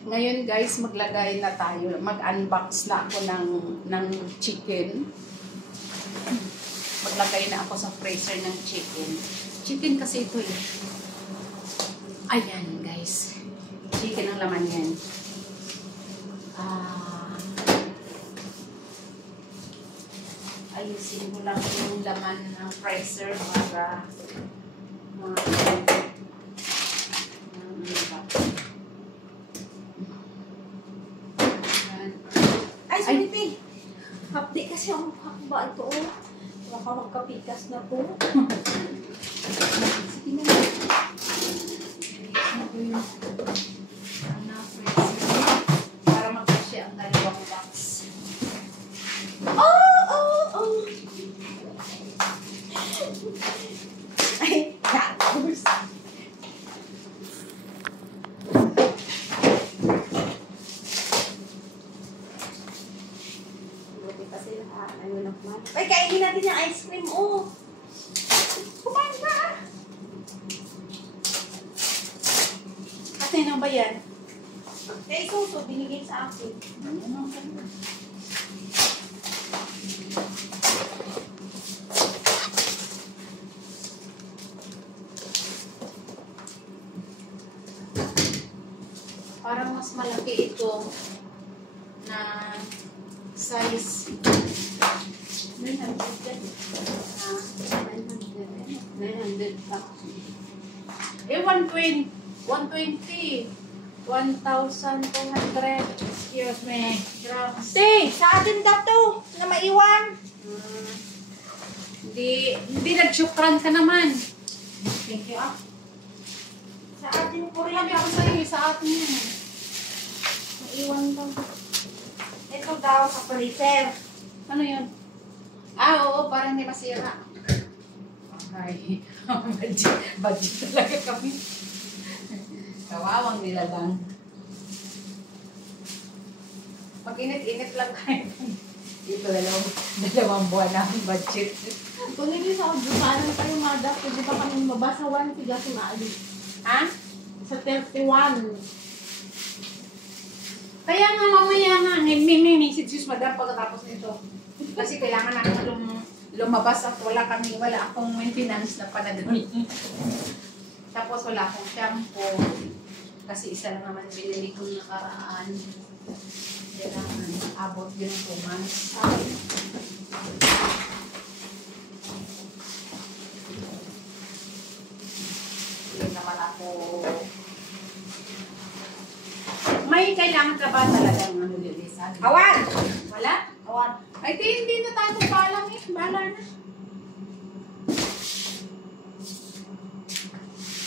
Ngayon guys, maglagay na tayo. Mag-unbox na ako ng chicken. Maglagay na ako sa freezer ng chicken. Chicken kasi ito eh. Ayan guys. Chicken ang laman yan. Ayusin ko lang yung laman ng freezer para ay, sumiti. Hapdi kasi ang mukha ko ba ito? Baka magkapikas na po. sige na. Para mag-kasi ang dalawang box. Oh! Ay, gagos. Buti pa sila ha. Ano naman. Ay, kainin natin yung ice cream, oh. Kumain na. Ate, ano ba yan? Kaya isuso, binigay sa akin. Parang mas malaki ito na size 900 pa. 120 1,200. Excuse me. Grams. Te, sa atin daw to na maiwan. Hindi nag-shukran ka naman. Thank you, ah. Sa atin po rin. Sabi ako sa'yo, sa atin yun. Maiwan daw. Ito daw sa freezer. Ano yun? Oo, parang hindi masira. Ay, budget talaga kami. Kawawang nila lang. Pag init-init lang kayo. Dito dalawang buwan na ang budget. Kung hindi sa Dumanan tayo madap, pwede pa kami mabasa 1 tiga si Maali. Ha? Sa 31. Kaya nga mamaya nga, may messages madam pagkatapos nito. Kasi kailangan natin lumabas at wala akong maintenance na panadol. Tapos wala akong shampoo. Kasi isa lang naman binili kong nakaraan. Kailangan abot din 2 months. Hindi naman ako. May kailangan ka ba talagang lilisan? Awan! Wala? Awan. Ay, hindi na tayo balang eh. Bala na.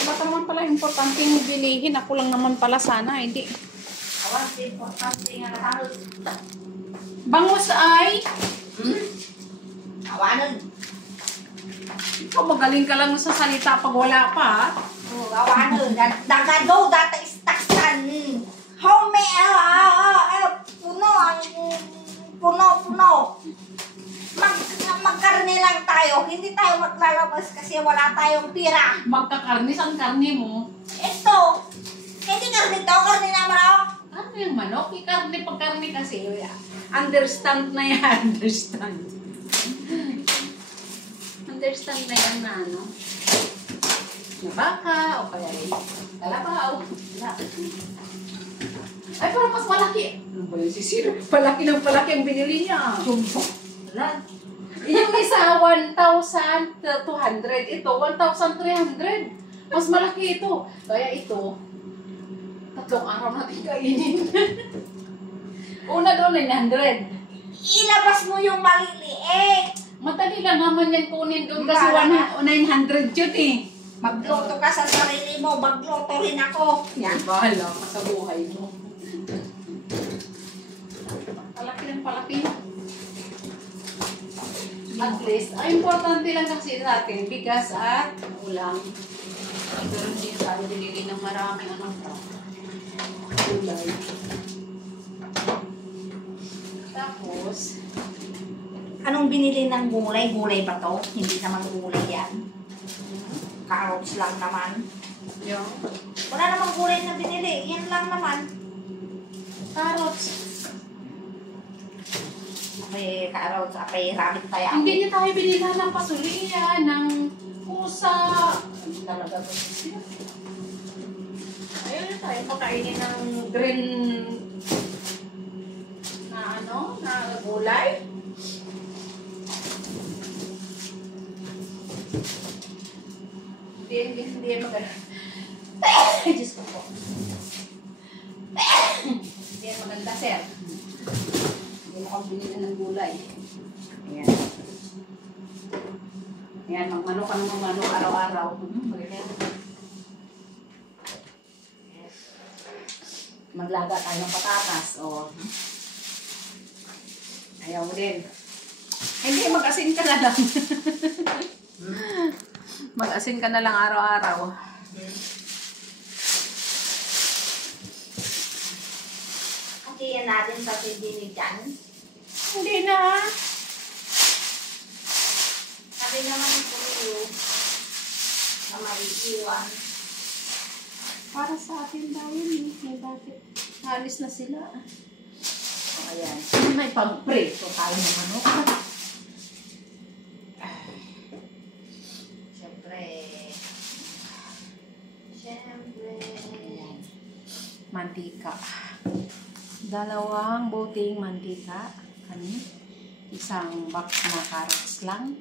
Baka naman pala importante yung bilihin. Ako lang naman pala sana. Hindi. Awan, importante nga natanod. Bangus ay... Awanan. Ikaw magaling ka lang sa salita pag wala pa. Awanan. Dagado, data istaksan. Home, puno. Magkarne lang tayo. Hindi tayo maglalabas kasi wala tayong pira. Magkakarni, saan karni mo? Ito. Hindi karne to. Karne naman ako. Ano yung manok? Ikarni pagkarni kasi. Understand na yan. Understand. Understand na yan na ano. Na baka o kaya kalabaw. Ay, parang mas malaki. Ano ba yun? Sisiro. Palaki ng palaki ang binili niya. Wala. Yung isa, 1,200. Ito, 1,300. Mas malaki ito. Kaya ito, 3 araw natin kainin. Una doon, 900. Ilabas mo yung maliliit. Madali lang naman yan kunin doon kasi 900 yun eh. Magluto ka sa sarili mo. Magluto rin ako. Yan, bahala ka sa buhay mo. Palaki ng palaki. At least, ang importante lang kasi sa atin, bigas at ulam. Pero hindi tayo binili ng maraming gulay. Tapos, Anong binili ng gulay? Gulay ba to? Hindi naman gulay yan. Carrots lang naman. yung Wala namang gulay na binili. yan lang naman. Carrots. May carrots, may rabbit tayo. Hindi niya tayo binila ng pasulian, ng pusa. Hindi talaga ba? Ayun na tayo pakainin ng green na na gulay. Hindi maganda. Diyos ko po. Hindi maganda, sir. Hindi mo kang binili ng gulay. Ayan. Ayan, magmano ka ng magmano araw-araw. Maglaga tayo ng patatas. O. Ayaw mo din. Hindi, mag-asin ka na lang. Mag-asin ka na lang araw-araw. Kasi yan natin sa dinig dyan. Hindi na. Sabi naman po na maiiwan. Para sa atin daw yun eh. Bakit? Halis na sila. O, ayan. May pang-preso tayo ng manok. Mantika. 2 boteng mantika. Kani. Isang box na carrots lang.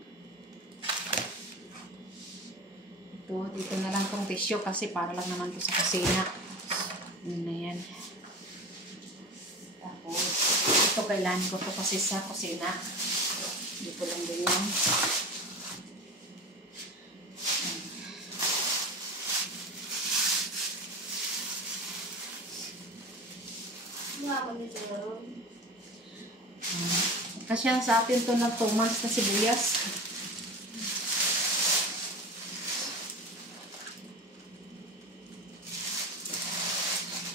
Ito, dito na lang tong tissue kasi para lang naman to sa kusina. Yun na yan. Tapos, ito kailangan ko to kasi sa kusina. Dito lang din yan. Kasi sa atin to na 2 months na sibuyas.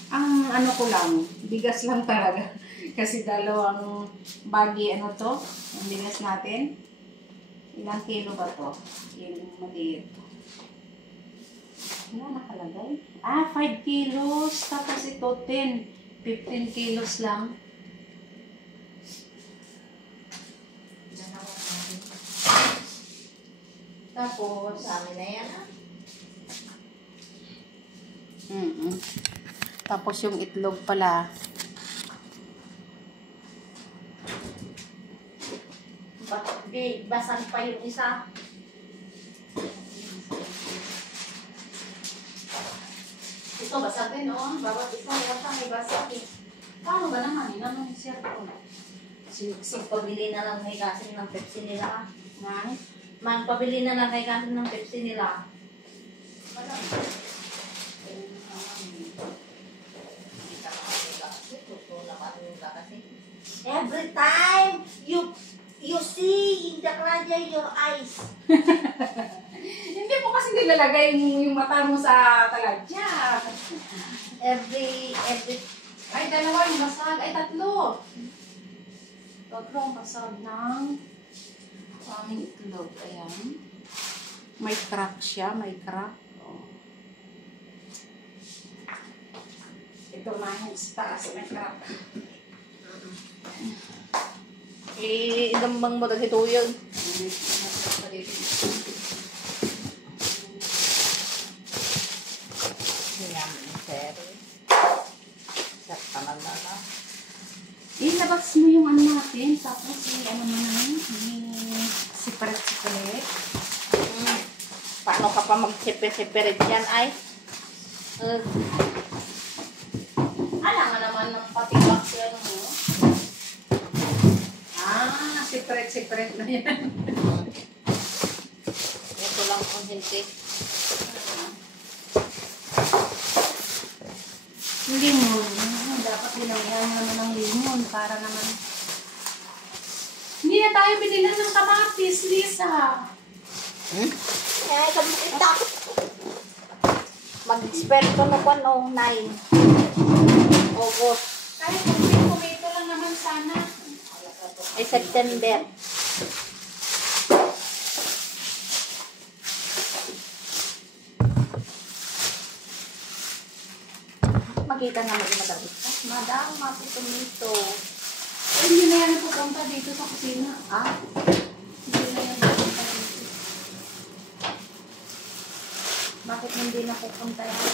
Ang ano ko lang, bigas lang talaga. Kasi 2 bagi ano to, ang bigas natin. Ilang kilo ba to? Yung maliit. Wala nakalagay. 5 kilos. Tapos ito 15 kilos lang. Tapos, Dami na yan ah. Tapos yung itlog pala. Basag pa yung isa. Ito basag din, oh. Bawat isa may basag eh. Paano ba naman? Naman siya ko. Pabili na lang kay Kasin ng Pepsi nila. Nice. Pabili na lang kay Kasin ng Pepsi nila. Wala. Every time you see in the Claudia your eyes. Hindi mo kasi nilalagay yung mata mo sa taladya. Every Ay, 2 yung basag. Ay, 3. 3 ang basag ng aming itlog. Ayan. May crack siya. May crack. Oh. Ito na yung taas. May crack. idambang mo dagito yun. Ilabas mo yung ano natin, tapos ano mo na separate. Paano ka pa mag-separate yan ay? Alam nga naman ng pati box yan mo. Separate na yan. Ito lang kung hindi. Limon. Dapat dinamihan naman ng limon para naman. Hindi na tayo binilan ng kamatis, Lisa. Eh, sabi kita. Mag-expect ko na 9 August. Kahit kumito lang naman sana. Ay, September. Makita nga madam ito. Madam, mapi tomato. Eh, hindi na yan pupunta dito sa kusina. Ah? Hindi na yan pupunta dito. Bakit hindi na pupunta yan?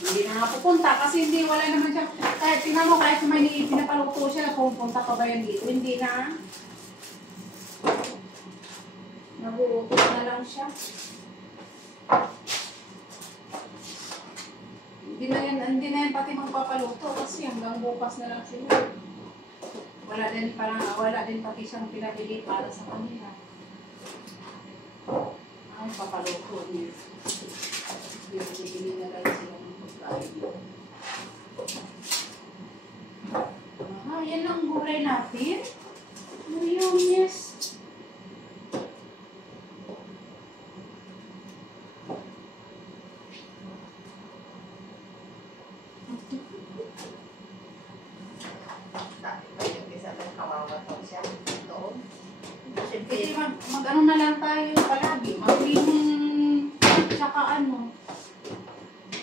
Hindi na nga pupunta kasi hindi, wala naman siya. Kahit tingnan mo, kahit may pinapaluto siya, pupunta pa ba yan dito? Hindi na. Naguutos na lang siya. Hindi na yan pati magpapaluto kasi hanggang bukas na lang sila. Wala din pati siyang pinabili para sa kanila. Ang papaluto niya. Bili na lang sila ng pagkain. Yan ang gulay natin. Ayun, yes. Kasi mag-ano na lang tayo palagi. Mag-clean, tsaka ano.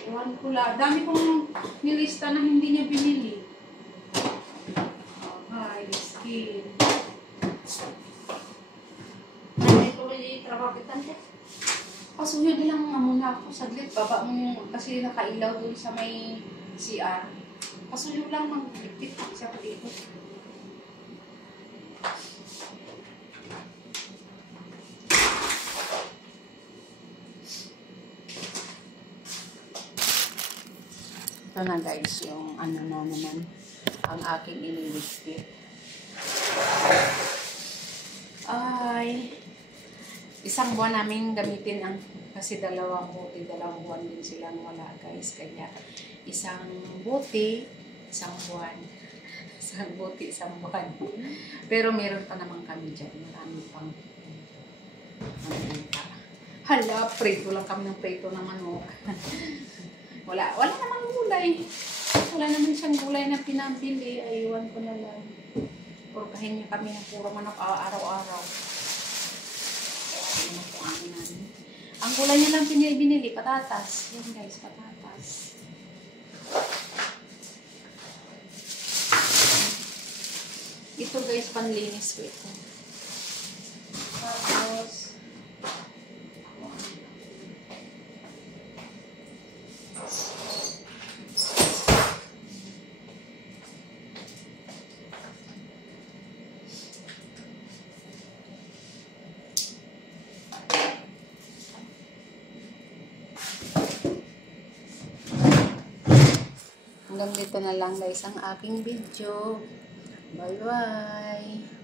Ewan ko lang. Dami kong nilista na hindi niya binili. Okay, skin. Ito may trabaho kita niya. Pasuyo din lang muna ako saglit. Baba mo kasi nakailaw dun sa may CR. Pasuyo lang mag-dikit siya ko dito. Ito na guys, yung ano na naman, ang aking iniligpit. Ay, isang buwan namin gamitin ang, kasi dalawang buwan din silang wala guys. Kaya isang buti, isang buwan. Isang buti, isang buwan. Pero meron pa naman kami dyan. Marami pang mantika. Hala, prito lang kami ng prito ng manok. Wala namang gulay. Wala naman siyang gulay na pinabili. Aywan ko na lang. Purkahin niya kami ng puro manok araw-araw. Ano po ang namin. Ang gulay niya lang binili, patatas. Yan guys, patatas. Ito guys, panlinis ko ito. Tapos, hanggang dito na lang guys ang aking video. Bye bye!